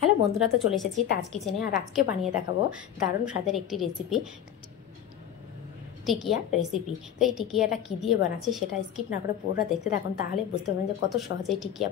Hello বন্ধুরা, তো চলে এসেছি তাজ কিচেনে। আর আজকে বানিয়ে দেখাবো দারুণ স্বাদের একটি রেসিপি, টিকিয়া রেসিপি। তো এই টিকিয়াটা কী দিয়ে বানাচ্ছি সেটা স্কিপ না করে পুরোটা দেখতে থাকুন, তাহলে বুঝতে পারবেন যে কত সহজেই টিকিয়া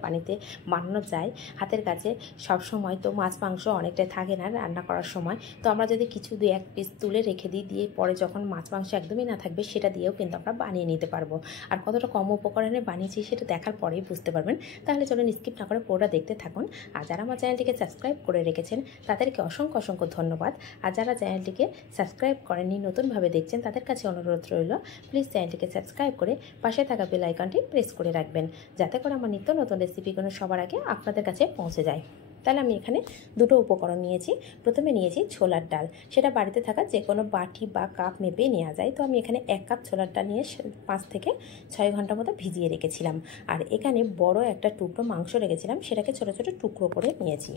বানানো যায়। হাতের কাছে সব সময় তো মাছ মাংস অনেকটাই থাকে না রান্না করার সময়, তো আমরা যদি কিছু দুই এক পিস তুলে রেখে দিয়ে পরে যখন মাছ মাংস একদমই না থাকবে সেটা দিয়েও কিন্তু আমরা বানিয়ে নিতে পারবো। আর কতটা কম উপকরণে বানিয়েছি সেটা দেখার পরেই বুঝতে পারবেন। তাহলে চলুন স্কিপ না করে পুরোটা দেখতে থাকুন। আর যারা আমার চ্যানেলটিকে সাবস্ক্রাইব করে রেখেছেন তাদেরকে অসংখ্য অসংখ্য ধন্যবাদ। আর যারা চ্যানেলটিকে সাবস্ক্রাইব করেননি, নতুনভাবে দেখছেন, তাদের কাছে অনুরোধ রইল প্লিজ চ্যানেলটিকে সাবস্ক্রাইব করে পাশে থাকা বেল আইকনটি প্রেস করে রাখবেন, যাতে করে আমার নিত্য নতুন রেসিপিগুলো সবার আগে আপনাদের কাছে পৌঁছে যায়। তাহলে আমি এখানে দুটো উপকরণ নিয়েছি। প্রথমে নিয়েছি ছোলার ডাল, সেটা বাড়িতে থাকা যে কোনো বাটি বা কাপ মেপে নেওয়া যায়। তো আমি এখানে 1 কাপ ছোলার ডাল নিয়ে 5 থেকে 6 ঘন্টা মতো ভিজিয়ে রেখেছিলাম। আর এখানে বড় একটা টুকরো মাংস রেখেছিলাম, সেটাকে ছোটো ছোটো টুকরো করে নিয়েছি।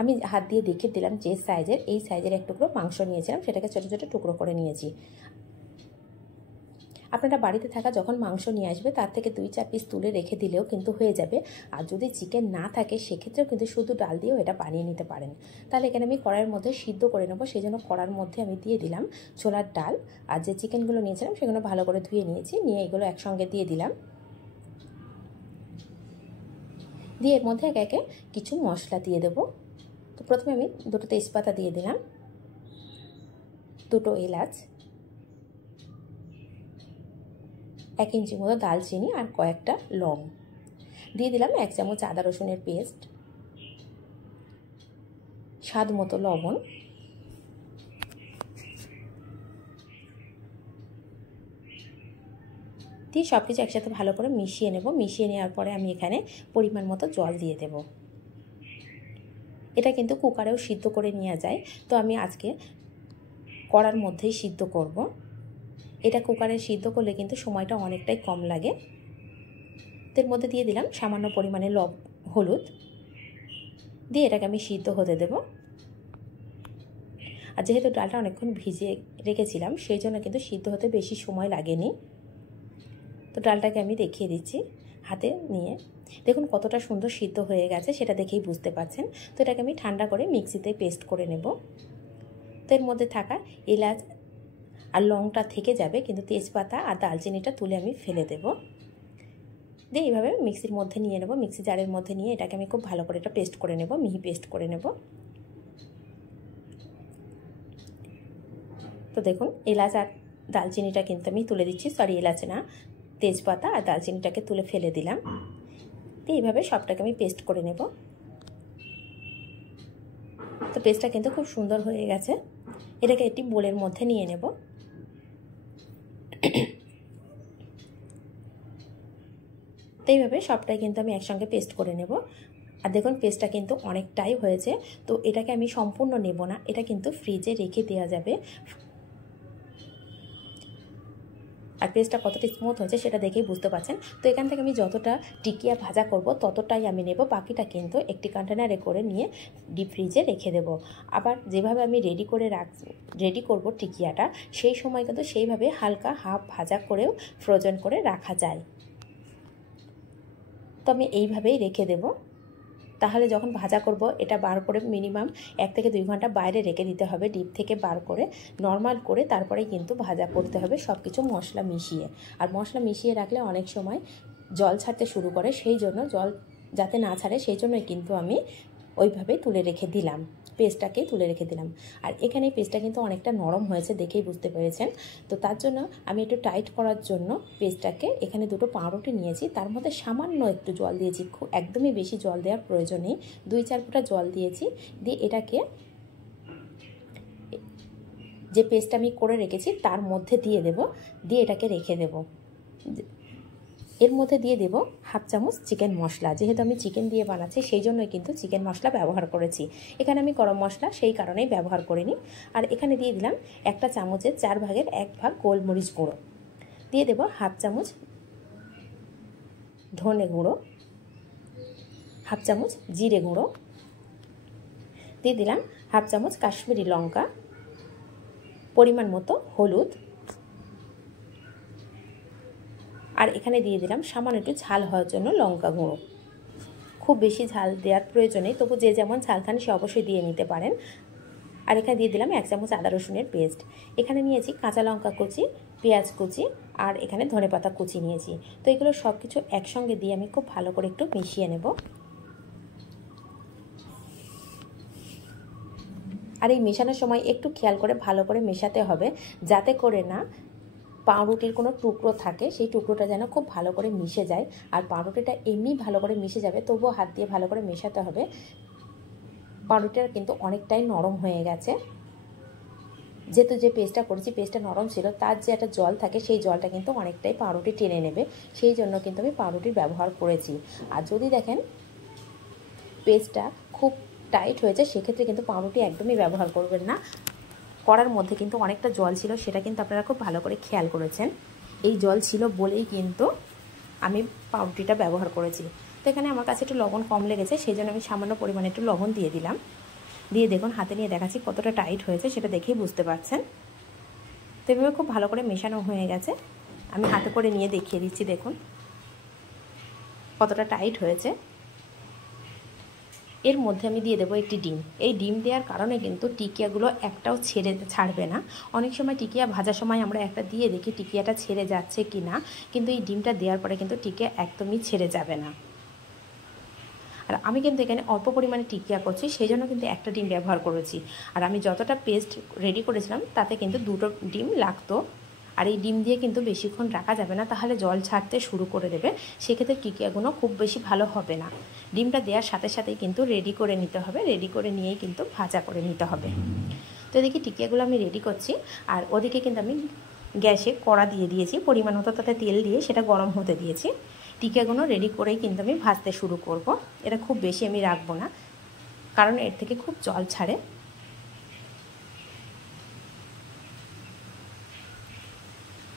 আমি হাত দিয়ে দেখে দিলাম যে এই সাইজের এক টুকরো মাংস নিয়েছিলাম, সেটাকে ছোটো ছোটো টুকরো করে নিয়েছি। আপনারা বাড়িতে থাকা যখন মাংস নিয়ে আসবে তার থেকে 2-4 পিস তুলে রেখে দিলেও কিন্তু হয়ে যাবে। আর যদি চিকেন না থাকে সেক্ষেত্রেও কিন্তু শুধু ডাল দিয়েও এটা বানিয়ে নিতে পারেন। তাহলে এখানে আমি কড়াইয়ের মধ্যে সিদ্ধ করে নেবো, সেই জন্য কড়ার মধ্যে আমি দিয়ে দিলাম ছোলার ডাল। আর যে চিকেনগুলো নিয়েছিলাম সেগুলো ভালো করে ধুয়ে নিয়েছি, নিয়ে এগুলো একসঙ্গে দিয়ে দিলাম। দিয়ে এর মধ্যে একে একে কিছু মশলা দিয়ে দেবো। তো প্রথমে আমি 2টো তেজপাতা দিয়ে দিলাম, 2টো এলাচ, 1 ইঞ্চি মতো দালচিনি আর কয়েকটা লং দিয়ে দিলাম, 1 চামচ আদা রসুনের পেস্ট, স্বাদ মতো লবণ, দিয়ে সব কিছু একসাথে ভালো করে মিশিয়ে নেব। মিশিয়ে নেওয়ার পরে আমি এখানে পরিমাণ মতো জল দিয়ে দেব। এটা কিন্তু কুকারেও সিদ্ধ করে নেওয়া যায়, তো আমি আজকে কড়ার মধ্যেই সিদ্ধ করব। এটা কুকারে সিদ্ধ করলে কিন্তু সময়টা অনেকটাই কম লাগে। এর মধ্যে দিয়ে দিলাম সামান্য পরিমাণে হলুদ, দিয়ে এটাকে আমি সিদ্ধ হতে দেব। আর যেহেতু ডালটা অনেকক্ষণ ভিজিয়ে রেখেছিলাম সেই জন্য কিন্তু সিদ্ধ হতে বেশি সময় লাগেনি। তো ডালটাকে আমি দেখিয়ে দিচ্ছি হাতে নিয়ে, দেখুন কতটা সুন্দর সিদ্ধ হয়ে গেছে, সেটা দেখেই বুঝতে পারছেন। তো এটাকে আমি ঠান্ডা করে মিক্সিতে পেস্ট করে নেব। তো এর মধ্যে থাকা এলাচ আর লংটা থেকে যাবে, কিন্তু তেজপাতা আর দালচিনিটা তুলে আমি ফেলে দেব। দিয়ে এইভাবে মিক্সির মধ্যে নিয়ে নেব, মিক্সি জারের মধ্যে নিয়ে এটাকে আমি খুব ভালো করে এটা পেস্ট করে নেব, মিহি পেস্ট করে নেব। তো দেখুন এলাচ আর দালচিনিটা কিন্তু আমি তুলে দিচ্ছি, সরি এলাচ না, তেজপাতা আর দালচিনিটাকে তুলে ফেলে দিলাম। তো এইভাবে সবটাকে আমি পেস্ট করে নেব। তো পেস্টটা কিন্তু খুব সুন্দর হয়ে গেছে, এটাকে একটি বোলের মধ্যে নিয়ে নেব। তো এইভাবে সবটাই কিন্তু আমি একসঙ্গে পেস্ট করে নেব। আর দেখুন পেস্টটা কিন্তু অনেকটাই হয়েছে, তো এটাকে আমি সম্পূর্ণ নেব না, এটা কিন্তু ফ্রিজে রেখে দেওয়া যাবে। আর পেস্টটা কতটা স্মুথ হয়েছে সেটা দেখেই বুঝতে পারছেন। তো এখান থেকে আমি যতটা টিকিয়া ভাজা করব ততটাই আমি নেব, বাকিটা কিন্তু একটি কন্টেনারে করে নিয়ে ডিপ ফ্রিজে রেখে দেব। আবার যেভাবে আমি রেডি করব টিকিয়াটা, সেই সময় কিন্তু সেইভাবে হালকা হাফ ভাজা করেও ফ্রোজেন করে রাখা যায়। তো আমি এইভাবেই রেখে দেব। তাহলে যখন ভাজা করব এটা বার করে মিনিমাম 1 থেকে 2 ঘন্টা বাইরে রেখে দিতে হবে, ডিপ থেকে বার করে নর্মাল করে তারপরেই কিন্তু ভাজা করতে হবে সব কিছু মশলা মিশিয়ে। আর মশলা মিশিয়ে রাখলে অনেক সময় জল ছাড়তে শুরু করে, সেই জন্য জল যাতে না ছাড়ে সেই জন্যই কিন্তু আমি ওইভাবেই তুলে রেখে দিলাম, পেস্টটাকে তুলে রেখে দিলাম। আর এখানে পেস্টটা কিন্তু অনেকটা নরম হয়েছে দেখেই বুঝতে পেরেছেন। তো তার জন্য আমি একটু টাইট করার জন্য পেস্টটাকে এখানে 2টো পাউরুটি নিয়েছি, তার মধ্যে সামান্য একটু জল দিয়েছি, খুব একদমই বেশি জল দেওয়ার প্রয়োজন নেই, 2-4 ফোঁটা জল দিয়েছি। দিয়ে এটাকে যে পেস্টটা আমি করে রেখেছি তার মধ্যে দিয়ে দেব, দিয়ে এটাকে রেখে দেব। এর মধ্যে দিয়ে দেব হাফ চামচ চিকেন মশলা, যেহেতু আমি চিকেন দিয়ে বানাচ্ছি সেই জন্যই কিন্তু চিকেন মশলা ব্যবহার করেছি। এখানে আমি গরম মশলা সেই কারণেই ব্যবহার করিনি। আর এখানে দিয়ে দিলাম 1টা চামচের 4 ভাগের 1 ভাগ গোলমরিচ গুঁড়ো, দিয়ে দেব হাফ চামচ ধনে গুঁড়ো, হাফ চামচ জিরে গুঁড়ো, দিয়ে দিলাম হাফ চামচ কাশ্মীরি লঙ্কা, পরিমাণ মতো হলুদ, আর এখানে দিয়ে দিলাম সামান্য একটু ঝাল হওয়ার জন্য লঙ্কা গুঁড়ো। খুব বেশি ঝাল দেওয়ার প্রয়োজন নেই, তবু যে যেমন ঝাল খান সে অবশ্যই দিয়ে নিতে পারেন। আর এখানে দিয়ে দিলাম 1 চামচ আদা রসুনের পেস্ট। এখানে নিয়েছি কাঁচা লঙ্কা কুচি, পেঁয়াজ কুচি, আর এখানে ধনেপাতা কুচি নিয়েছি। তো এগুলো সব কিছু একসঙ্গে দিয়ে আমি খুব ভালো করে একটু মিশিয়ে নেব। আর এই মেশানোর সময় একটু খেয়াল করে ভালো করে মেশাতে হবে, যাতে করে না পাউরুটির কোনো টুকরো থাকে, সেই টুকরোটা যেন খুব ভালো করে মিশে যায়। আর পাউরুটিটা এমনি ভালো করে মিশে যাবে, তবুও হাত দিয়ে ভালো করে মেশাতে হবে। পাউরুটিটা কিন্তু অনেকটাই নরম হয়ে গেছে, যেহেতু যে পেস্টটা করেছি পেস্টটা নরম ছিল, তার যে একটা জল থাকে সেই জলটা কিন্তু অনেকটাই পাউরুটি টেনে নেবে, সেই জন্য কিন্তু আমি পাউরুটির ব্যবহার করেছি। আর যদি দেখেন পেস্টটা খুব টাইট হয়েছে, সেক্ষেত্রে কিন্তু পাউরুটি একদমই ব্যবহার করবেন না। কড়ার মধ্যে কিন্তু অনেকটা জল ছিল, সেটা কিন্তু আপনারা খুব ভালো করে খেয়াল করেছেন। এই জল ছিল বলেই কিন্তু আমি পাউরুটিটা ব্যবহার করেছি। তো এখানে আমার কাছে একটু লবণ কম লেগেছে, সেই জন্য আমি সামান্য পরিমাণে একটু লবণ দিয়ে দিলাম। দিয়ে দেখুন হাতে নিয়ে দেখাচ্ছি কতটা টাইট হয়েছে, সেটা দেখেই বুঝতে পারছেন। তো এভাবে খুব ভালো করে মেশানো হয়ে গেছে। আমি হাতে করে নিয়ে দেখিয়ে দিচ্ছি, দেখুন কতটা টাইট হয়েছে। এর মধ্যে আমি দিয়ে দেবো একটি ডিম। এই ডিম দেওয়ার কারণে কিন্তু টিকিয়াগুলো একটাও ছাড়বে না। অনেক সময় টিকিয়া ভাজার সময় আমরা একটা দিয়ে দেখি টিকিয়াটা ছেড়ে যাচ্ছে কি না, কিন্তু এই ডিমটা দেওয়ার পরে কিন্তু টিকিয়া একদমই ছেড়ে যাবে না। আর আমি কিন্তু এখানে অল্প পরিমাণে টিকিয়া করছি, সেই জন্য কিন্তু একটা ডিম ব্যবহার করেছি। আর আমি যতটা পেস্ট রেডি করেছিলাম তাতে কিন্তু 2টো ডিম লাগতো। আর এই ডিম দিয়ে কিন্তু বেশিক্ষণ রাখা যাবে না, তাহলে জল ছাড়তে শুরু করে দেবে, সেক্ষেত্রে টিকিয়াগুলো খুব বেশি ভালো হবে না। ডিমটা দেওয়ার সাথে সাথেই কিন্তু রেডি করে নিতে হবে, রেডি করে নিয়েই কিন্তু ভাজা করে নিতে হবে। তো এদিকে টিকিয়াগুলো আমি রেডি করছি, আর ওদিকে কিন্তু আমি গ্যাসে কড়া দিয়ে দিয়েছি, পরিমাণ মতো তাতে তেল দিয়ে সেটা গরম হতে দিয়েছি। টিকিয়াগুলো রেডি করেই কিন্তু আমি ভাজতে শুরু করব। এটা খুব বেশি আমি রাখবো না, কারণ এর থেকে খুব জল ছাড়ে।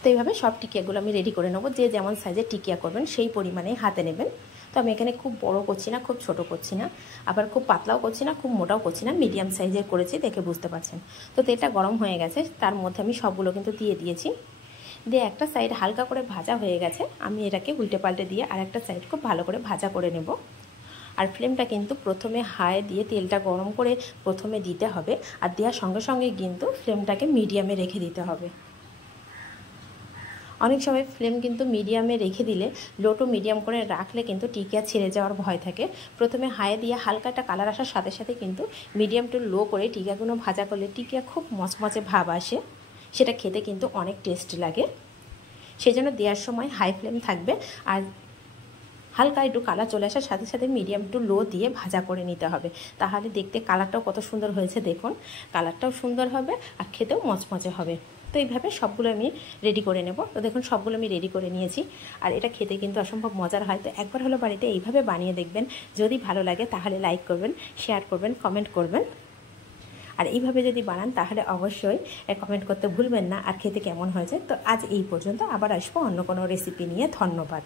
তো এইভাবে সব টিকিয়াগুলো আমি রেডি করে নেবো। যে যেমন সাইজের টিকিয়া করবেন সেই পরিমাণেই হাতে নেবেন। তো আমি এখানে খুব বড় করছি না, খুব ছোট করছি না, আবার খুব পাতলাও করছি না, খুব মোটাও করছি না, মিডিয়াম সাইজের করেছি, দেখে বুঝতে পারছেন। তো তেলটা গরম হয়ে গেছে, তার মধ্যে আমি সবগুলো কিন্তু দিয়ে দিয়েছি। দিয়ে একটা সাইড হালকা করে ভাজা হয়ে গেছে, আমি এটাকে উল্টে পাল্টে দিয়ে আর একটা সাইড খুব ভালো করে ভাজা করে নেব। আর ফ্লেমটা কিন্তু প্রথমে হাই দিয়ে তেলটা গরম করে প্রথমে দিতে হবে, আর দেওয়ার সঙ্গে সঙ্গে কিন্তু ফ্লেমটাকে মিডিয়ামে রেখে দিতে হবে। অনেক সময় ফ্লেম কিন্তু মিডিয়ামে রেখে দিলে, লো টু মিডিয়াম করে রাখলে কিন্তু টিকিয়া ছেড়ে যাওয়ার ভয় থাকে। প্রথমে হাই দিয়ে হালকা একটা কালার আসার সাথে সাথে কিন্তু মিডিয়াম টু লো করে টিকিয়াগুলো ভাজা করলে টিকিয়া খুব মচমচে ভাব আসে, সেটা খেতে কিন্তু অনেক টেস্ট লাগে। সেই জন্য দেওয়ার সময় হাই ফ্লেম থাকবে, আর হালকা একটু কালার চলে আসার সাথে সাথে মিডিয়াম টু লো দিয়ে ভাজা করে নিতে হবে। তাহলে দেখতে কালারটাও কত সুন্দর হয়েছে, দেখুন কালারটাও সুন্দর হবে আর খেতেও মচমচে হবে। তো এইভাবে সবগুলো আমি রেডি করে নেব। তো দেখুন সবগুলো আমি রেডি করে নিয়েছি, আর এটা খেতে কিন্তু অসম্ভব মজার হয়। তো একবার হলো বাড়িতে এইভাবে বানিয়ে দেখবেন, যদি ভালো লাগে তাহলে লাইক করবেন, শেয়ার করবেন, কমেন্ট করবেন। আর এইভাবে যদি বানান তাহলে অবশ্যই কমেন্ট করতে ভুলবেন না, আর খেতে কেমন হয়েছে। তো আজ এই পর্যন্ত, আবার আসবো অন্য কোনো রেসিপি নিয়ে। ধন্যবাদ।